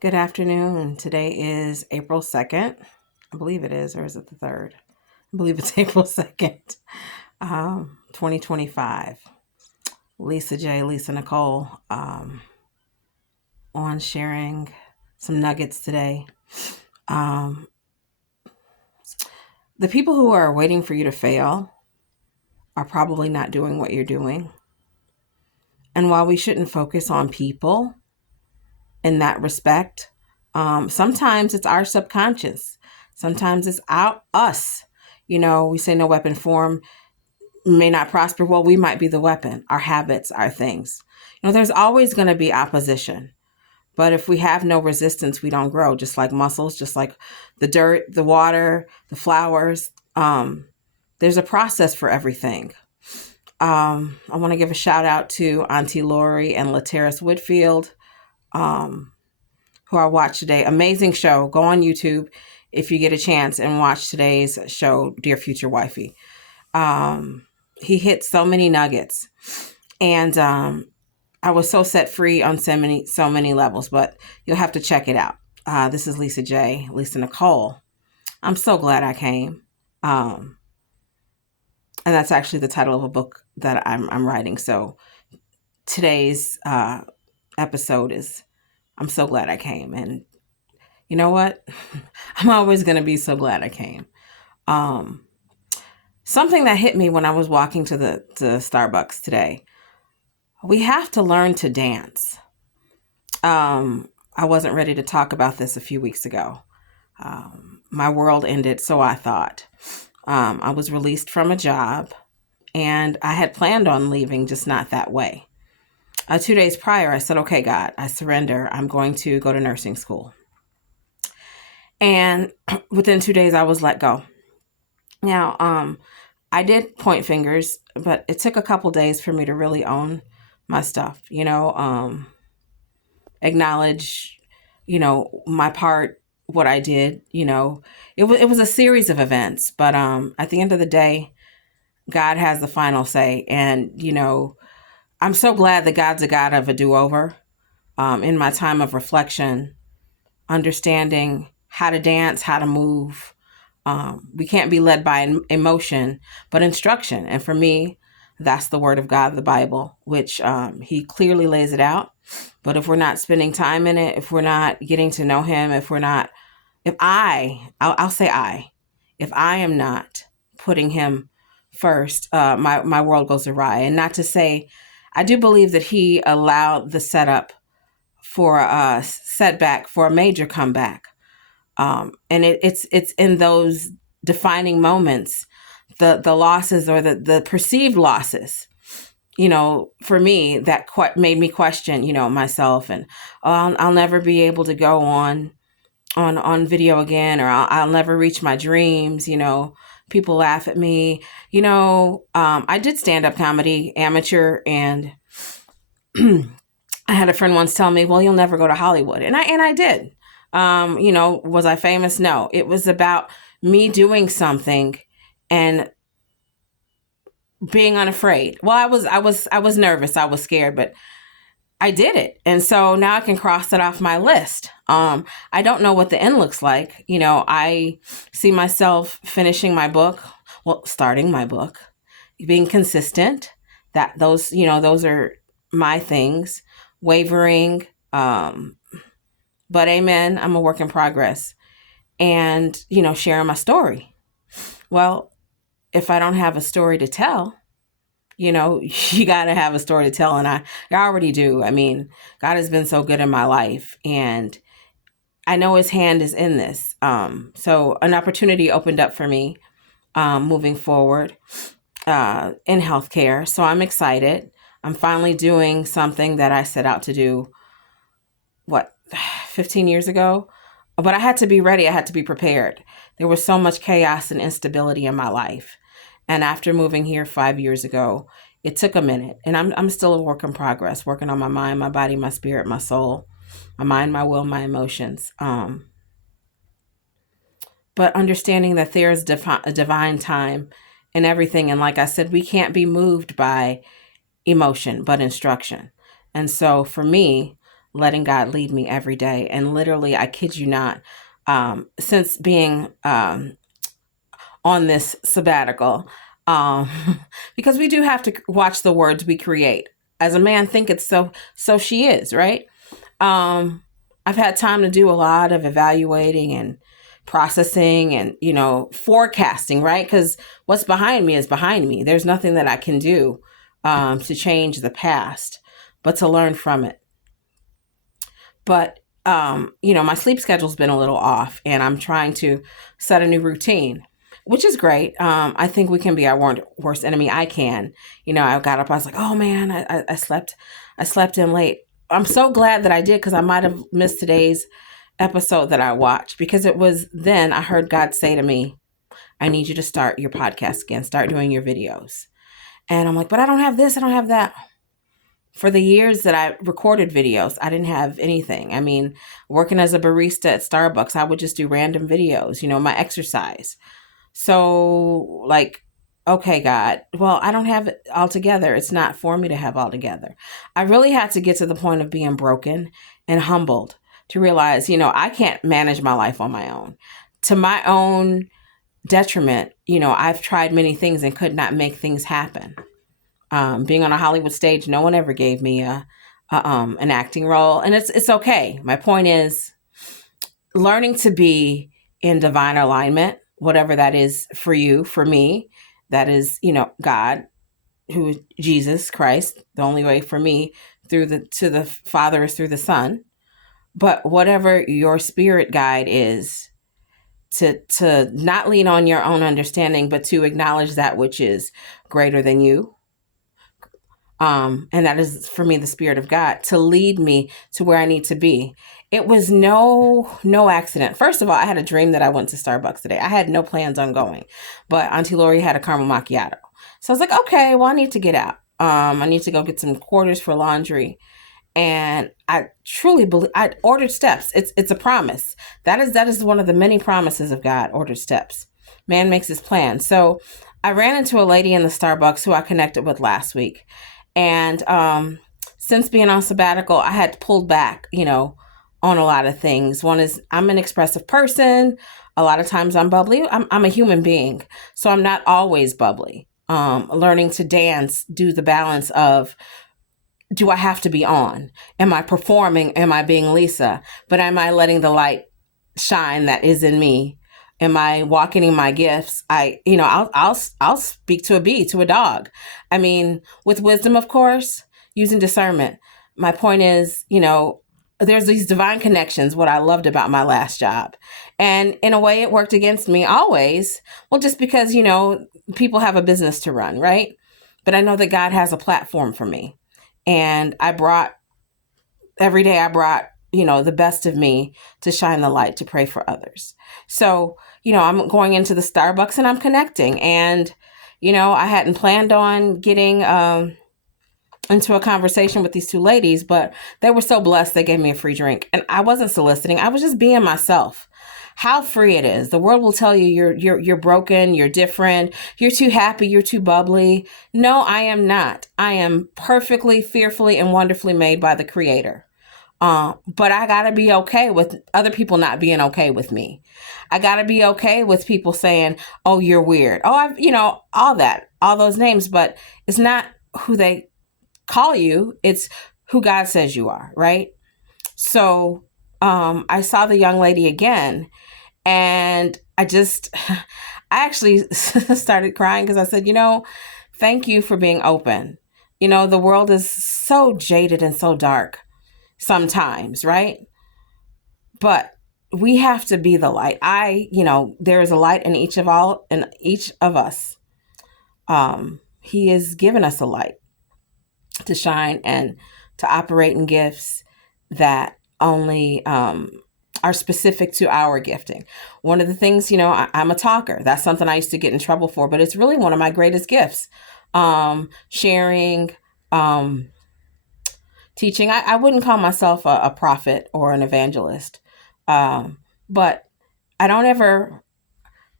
Good afternoon. Today is April 2nd. I believe it is, or is it the 3rd? I believe it's April 2nd, 2025. Lisa J, Lisa Nicole, on sharing some nuggets today. The people who are waiting for you to fail are probably not doing what you're doing. And while we shouldn't focus on people in that respect, sometimes it's our subconscious. Sometimes it's us. We say no weapon form may not prosper. Well, we might be the weapon, our habits, our things. There's always going to be opposition. But if we have no resistance, we don't grow, just like muscles, just like the dirt, the water, the flowers. There's a process for everything. I want to give a shout out to Auntie Lori and Lateris Whitfield, who I watched today. Amazing show. Go on YouTube if you get a chance and watch today's show, Dear Future Wifey. He hit so many nuggets, and I was so set free on so many levels, but you'll have to check it out. This is Lisa J, Lisa Nicole. I'm so glad I came. And that's actually the title of a book that I'm writing. So today's episode is, I'm so glad I came. And you know what? I'm always going to be so glad I came. Something that hit me when I was walking to the Starbucks today. We have to learn to dance. I wasn't ready to talk about this a few weeks ago. My world ended, so I thought. I was released from a job, and I had planned on leaving, just not that way. 2 days prior, I said, okay, God, I surrender. I'm going to go to nursing school. And within 2 days, I was let go. Now, I did point fingers, but it took a couple days for me to really own my stuff, acknowledge, my part, what I did, it was a series of events, but at the end of the day, God has the final say. And, I'm so glad that God's a God of a do-over. In my time of reflection, understanding how to dance, how to move. We can't be led by emotion, but instruction. And for me, that's the word of God, the Bible, which he clearly lays it out. But if we're not spending time in it, if we're not getting to know him, if I am not putting him first, my world goes awry. And not to say, I do believe that he allowed the setback for a major comeback. And it's in those defining moments, the losses or the perceived losses, for me, that made me question, myself, and I'll never be able to go on video again, or I'll never reach my dreams. People laugh at me. I did stand-up comedy, amateur, and I had a friend once tell me, well, you'll never go to Hollywood. And I did. Was I famous? No, it was about me doing something and being unafraid. Well, I was nervous. I was scared, but I did it. And so now I can cross it off my list. I don't know what the end looks like. I see myself finishing my book, starting my book, being consistent, that those are my things, wavering, but amen, I'm a work in progress, and, sharing my story. Well, if I don't have a story to tell, you got to have a story to tell. And I already do. I mean, God has been so good in my life, and I know his hand is in this. So an opportunity opened up for me, moving forward, in healthcare. So I'm excited. I'm finally doing something that I set out to do, 15 years ago? But I had to be ready. I had to be prepared. There was so much chaos and instability in my life. And after moving here 5 years ago, it took a minute. And I'm still a work in progress, working on my mind, my body, my spirit, my soul, my mind, my will, my emotions. But understanding that there's a divine time in everything. And like I said, we can't be moved by emotion, but instruction. And so for me, letting God lead me every day. And literally, I kid you not, since being on this sabbatical, um, because we do have to watch the words we create. As a man thinketh, so she is, right? Um, I've had time to do a lot of evaluating and processing and, forecasting, right? Because what's behind me is behind me. There's nothing that I can do to change the past, but to learn from it. But, my sleep schedule's been a little off, and I'm trying to set a new routine, which is great. I think we can be our worst enemy. I can. I got up, I was like, oh man, I slept in late. I'm so glad that I did, because I might have missed today's episode that I watched, because it was then I heard God say to me, I need you to start your podcast again, start doing your videos. And I'm like, but I don't have this, I don't have that. For the years that I recorded videos, I didn't have anything. I mean, working as a barista at Starbucks, I would just do random videos, my exercise. So, like, okay, God, well, I don't have it all together. It's not for me to have all together. I really had to get to the point of being broken and humbled to realize, I can't manage my life on my own. To my own detriment, I've tried many things and could not make things happen. Being on a Hollywood stage, no one ever gave me an acting role, and it's okay. My point is learning to be in divine alignment, whatever that is for you. For me, that is, God, who is Jesus Christ. The only way for me to the Father is through the Son. But whatever your spirit guide is, to not lean on your own understanding, but to acknowledge that which is greater than you. And that is for me, the Spirit of God, to lead me to where I need to be. It was no accident. First of all, I had a dream that I went to Starbucks today. I had no plans on going, but Auntie Lori had a caramel macchiato. So I was like, okay, well, I need to get out. I need to go get some quarters for laundry. And I truly believe I ordered steps. It's a promise. That is one of the many promises of God, ordered steps. Man makes his plan. So I ran into a lady in the Starbucks who I connected with last week. And since being on sabbatical, I had pulled back, on a lot of things. One is I'm an expressive person. A lot of times I'm bubbly. I'm a human being, so I'm not always bubbly. Learning to dance, do the balance of, do I have to be on? Am I performing? Am I being Lisa? But am I letting the light shine that is in me? Am I walking in my gifts? I'll speak to a bee, to a dog. I mean, with wisdom, of course, using discernment. My point is, there's these divine connections, what I loved about my last job. And in a way, it worked against me always. Well, just because, people have a business to run, right? But I know that God has a platform for me. And every day I brought, the best of me to shine the light, to pray for others. So, I'm going into the Starbucks and I'm connecting. And, I hadn't planned on getting into a conversation with these two ladies, but they were so blessed they gave me a free drink. And I wasn't soliciting. I was just being myself. How free it is. The world will tell you you're broken, you're different, you're too happy, you're too bubbly. No, I am not. I am perfectly, fearfully, and wonderfully made by the Creator. But I gotta be okay with other people not being okay with me. I gotta be okay with people saying, "Oh, you're weird." Oh, all those names. But it's not who they call you; it's who God says you are, right? So, I saw the young lady again, and I actually started crying because I said, thank you for being open. The world is so jaded and so dark sometimes, right? But we have to be the light. There is a light in each of us. He has given us a light to shine and to operate in gifts that only are specific to our gifting. One of the things, I'm a talker. That's something I used to get in trouble for, but it's really one of my greatest gifts. Sharing, teaching. I wouldn't call myself a prophet or an evangelist, but I don't ever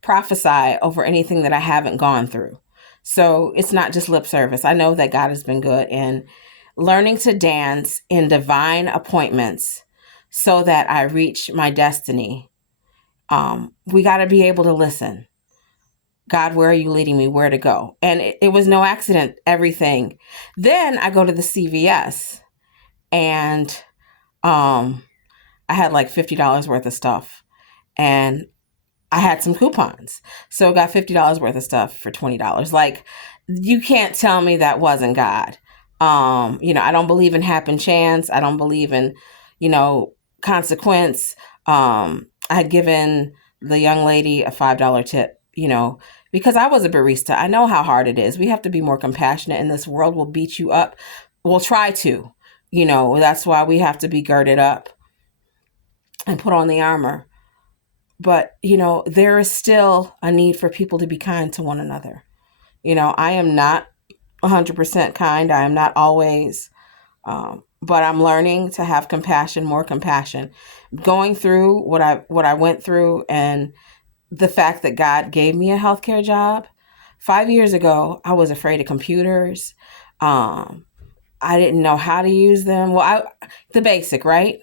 prophesy over anything that I haven't gone through. So it's not just lip service. I know that God has been good. And learning to dance in divine appointments so that I reach my destiny. We got to be able to listen. God, where are you leading me? Where to go? And it was no accident, everything. Then I go to the CVS and I had like $50 worth of stuff. And I had some coupons. So I got $50 worth of stuff for $20. Like, you can't tell me that wasn't God. I don't believe in happen chance. I don't believe in, consequence. I had given the young lady a $5 tip, because I was a barista. I know how hard it is. We have to be more compassionate, and this world will beat you up. We'll try to, that's why we have to be girded up and put on the armor. But, there is still a need for people to be kind to one another. I am not 100% kind. I am not always, but I'm learning to have compassion, more compassion. Going through what I went through, and the fact that God gave me a healthcare job. 5 years ago, I was afraid of computers. I didn't know how to use them. Well, the basic, right?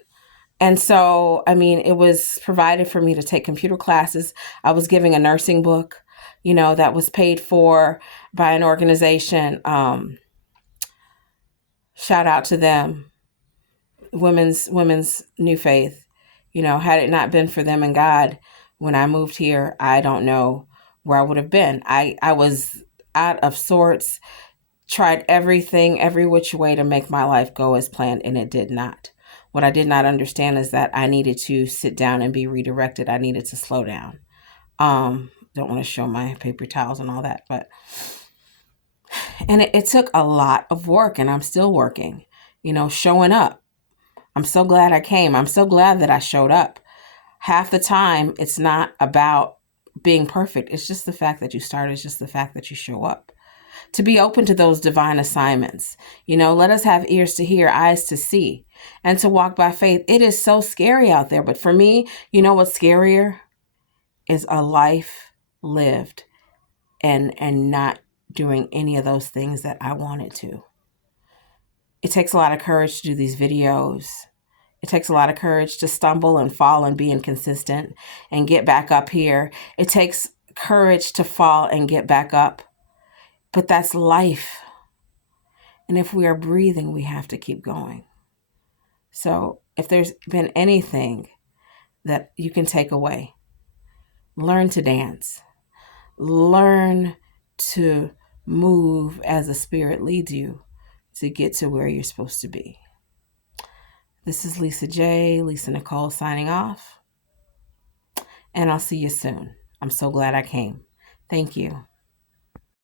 And so, it was provided for me to take computer classes. I was giving a nursing book, that was paid for by an organization. Shout out to them, Women's New Faith. Had it not been for them and God, when I moved here, I don't know where I would have been. I was out of sorts, tried everything, every which way to make my life go as planned, and it did not. What I did not understand is that I needed to sit down and be redirected. I needed to slow down. Don't want to show my paper towels and all that, and it took a lot of work, and I'm still working, showing up. I'm so glad I came. I'm so glad that I showed up. Half the time, it's not about being perfect. It's just the fact that you started. It's just the fact that you show up. To be open to those divine assignments. Let us have ears to hear, eyes to see, and to walk by faith. It is so scary out there. But for me, what's scarier is a life lived and not doing any of those things that I wanted to. It takes a lot of courage to do these videos. It takes a lot of courage to stumble and fall and be inconsistent and get back up here. It takes courage to fall and get back up. But that's life. And if we are breathing, we have to keep going. So if there's been anything that you can take away, learn to dance. Learn to move as the Spirit leads you to get to where you're supposed to be. This is Lisa Nicole signing off. And I'll see you soon. I'm so glad I came. Thank you.